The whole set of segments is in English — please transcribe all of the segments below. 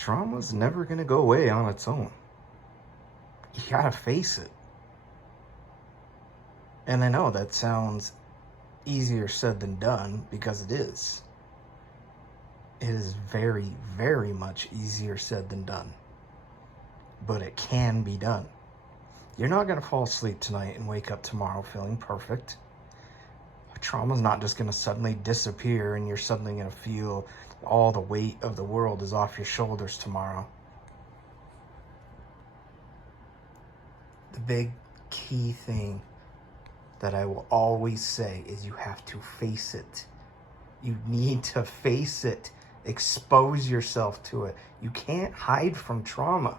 Trauma's never going to go away on its own. You gotta face it. And I know that sounds easier said than done, because it is. It is very, very much easier said than done. But it can be done. You're not going to fall asleep tonight and wake up tomorrow feeling perfect. Trauma's not just going to suddenly disappear and you're suddenly going to feel all the weight of the world is off your shoulders tomorrow. The big key thing that I will always say is you have to face it. You need to face it. Expose yourself to it. You can't hide from trauma.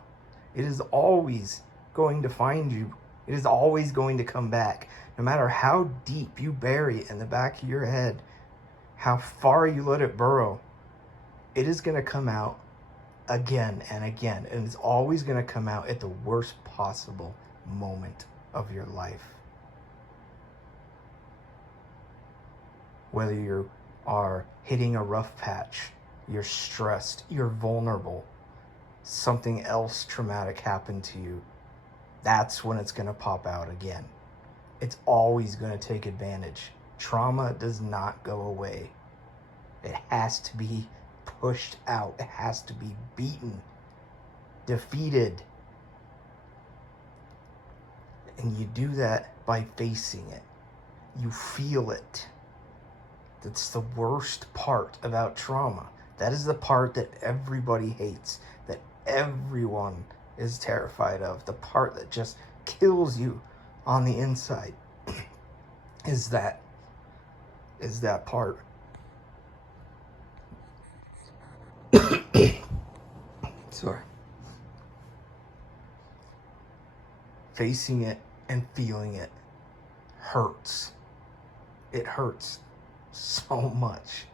It is always going to find you. It is always going to come back. No matter how deep you bury it in the back of your head, how far you let it burrow, it is going to come out again and again. And it's always going to come out at the worst possible moment of your life. Whether you are hitting a rough patch, you're stressed, you're vulnerable, something else traumatic happened to you, that's when it's going to pop out again. It's always going to take advantage. Trauma does not go away. It has to be pushed out. It has to be beaten, defeated. And you do that by facing it. You feel it. That's the worst part about trauma. That is the part that everybody hates, that everyone is terrified of. The part that just kills you on the inside is that part. Sorry. Facing it and feeling it hurts. It hurts so much.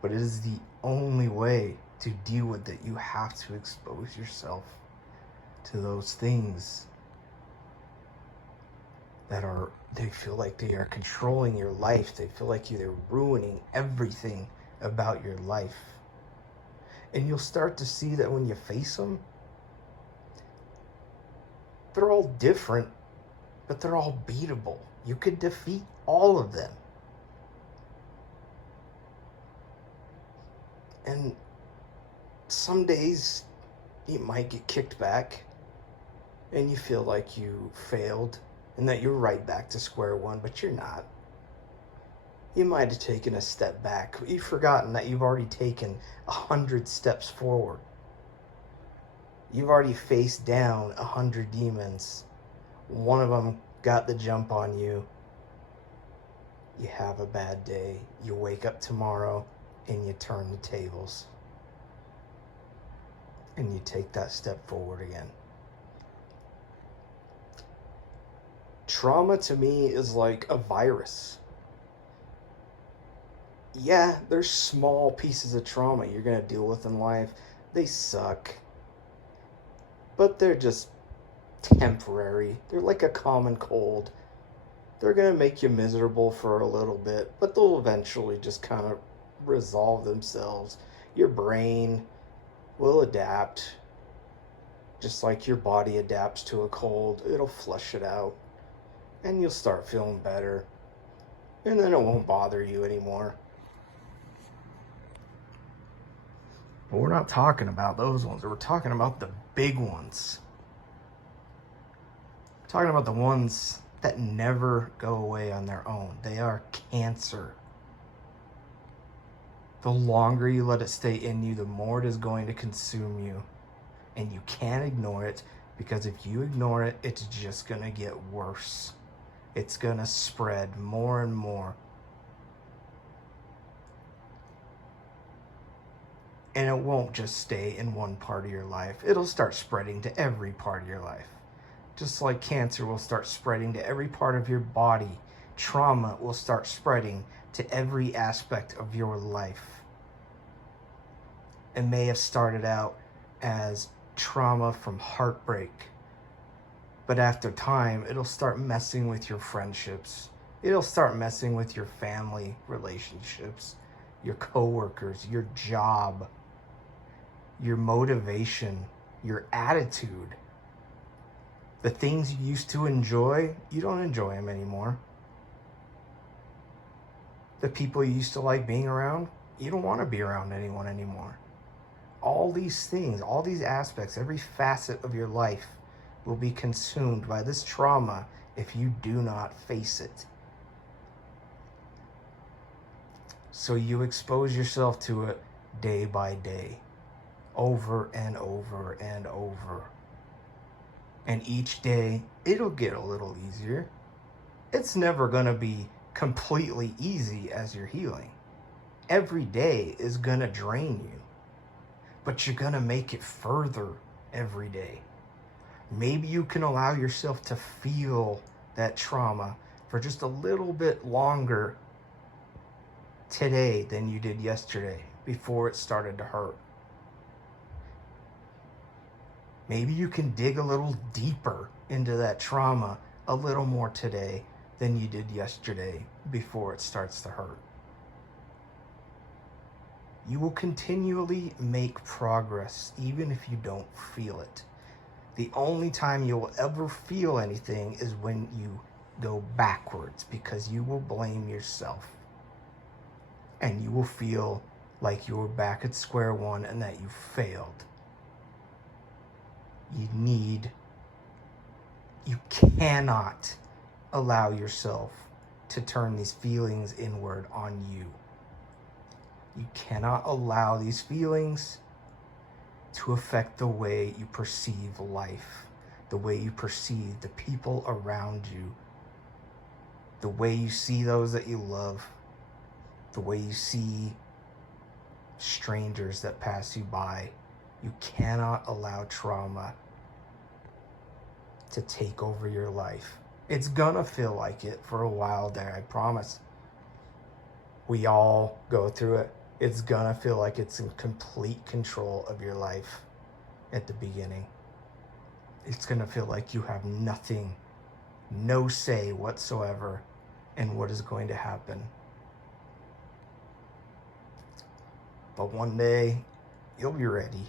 But it is the only way to deal with it. You have to expose yourself to those things that they feel like they are controlling your life. They feel like they're ruining everything about your life. And you'll start to see that when you face them, they're all different, but they're all beatable. You could defeat all of them. And some days you might get kicked back and you feel like you failed and that you're right back to square one, but you're not. You might have taken a step back. You've forgotten that you've already taken 100 steps forward. You've already faced down 100 demons. One of them got the jump on you. You have a bad day. You wake up tomorrow and you turn the tables. And you take that step forward again. Trauma to me is like a virus. Yeah, there's small pieces of trauma you're going to deal with in life. They suck. But they're just temporary. They're like a common cold. They're going to make you miserable for a little bit, but they'll eventually just kind of resolve themselves. Your brain will adapt. Just like your body adapts to a cold, it'll flush it out. And you'll start feeling better. And then it won't bother you anymore. But we're not talking about those ones. We're talking about the big ones. We're talking about the ones that never go away on their own. They are cancer. The longer you let it stay in you, the more it is going to consume you. And you can't ignore it, because if you ignore it, it's just going to get worse. It's going to spread more and more. And it won't just stay in one part of your life. It'll start spreading to every part of your life. Just like cancer will start spreading to every part of your body, trauma will start spreading to every aspect of your life. It may have started out as trauma from heartbreak, but after time, it'll start messing with your friendships. It'll start messing with your family relationships, your coworkers, your job. your motivation, your attitude. The things you used to enjoy, you don't enjoy them anymore. The people you used to like being around, you don't want to be around anyone anymore. All these things, all these aspects, every facet of your life will be consumed by this trauma if you do not face it. So you expose yourself to it day by day, over and over and over. And each day, it'll get a little easier. It's never going to be completely easy as you're healing. Every day is going to drain you, but you're going to make it further every day. Maybe you can allow yourself to feel that trauma for just a little bit longer today than you did yesterday before it started to hurt. Maybe you can dig a little deeper into that trauma a little more today than you did yesterday before it starts to hurt. You will continually make progress even if you don't feel it. The only time you'll ever feel anything is when you go backwards, because you will blame yourself. And you will feel like you're back at square one and that you failed. You cannot allow yourself to turn these feelings inward on you. You cannot allow these feelings to affect the way you perceive life, the way you perceive the people around you, the way you see those that you love, the way you see strangers that pass you by. You cannot allow trauma to take over your life. It's gonna feel like it for a while there, I promise. We all go through it. It's gonna feel like it's in complete control of your life at the beginning. It's gonna feel like you have nothing, no say whatsoever in what is going to happen. But one day, you'll be ready.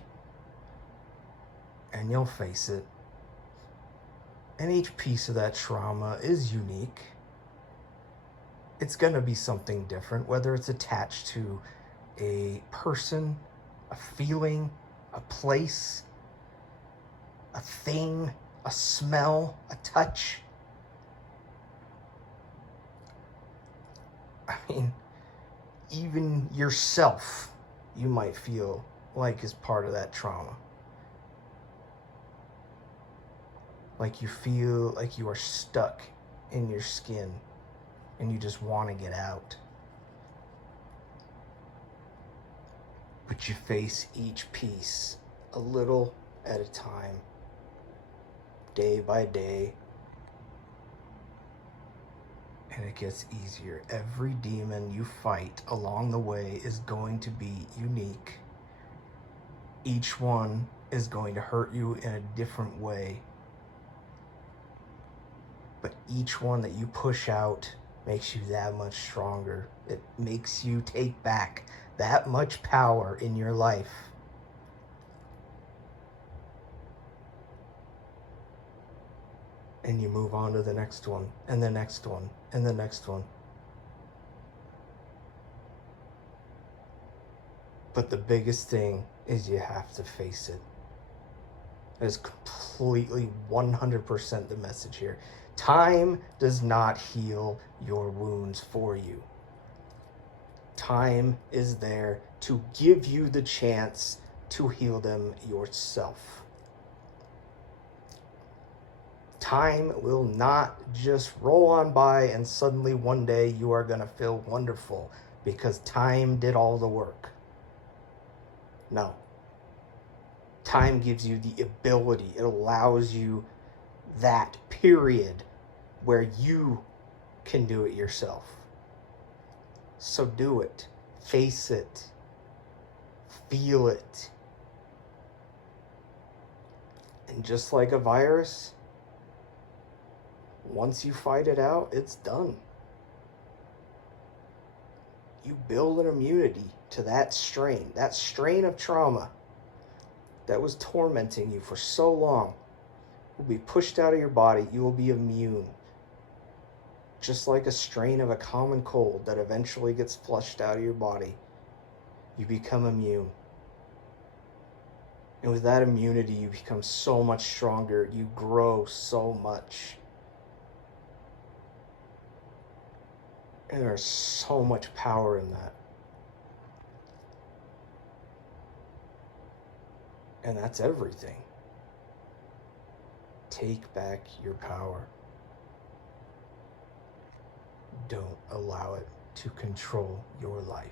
And you'll face it. And each piece of that trauma is unique. It's gonna be something different, whether it's attached to a person, a feeling, a place, a thing, a smell, a touch. I mean, even yourself, you might feel like is part of that trauma. Like you feel like you are stuck in your skin and you just want to get out. But you face each piece a little at a time, day by day, and it gets easier. Every demon you fight along the way is going to be unique. Each one is going to hurt you in a different way. But each one that you push out makes you that much stronger. It makes you take back that much power in your life. And you move on to the next one, and the next one, and the next one. But the biggest thing is you have to face it. That is completely 100% the message here. Time does not heal your wounds for you. Time is there to give you the chance to heal them yourself. Time will not just roll on by and suddenly one day you are going to feel wonderful because time did all the work. No. Time gives you the ability. It allows you that period where you can do it yourself. So do it. Face it. Feel it. And just like a virus, once you fight it out, it's done. You build an immunity to that strain of trauma. that was tormenting you for so long will be pushed out of your body. You will be immune. Just like a strain of a common cold that eventually gets flushed out of your body, you become immune. And with that immunity, you become so much stronger. You grow so much. And there's so much power in that. And that's everything. Take back your power. Don't allow it to control your life.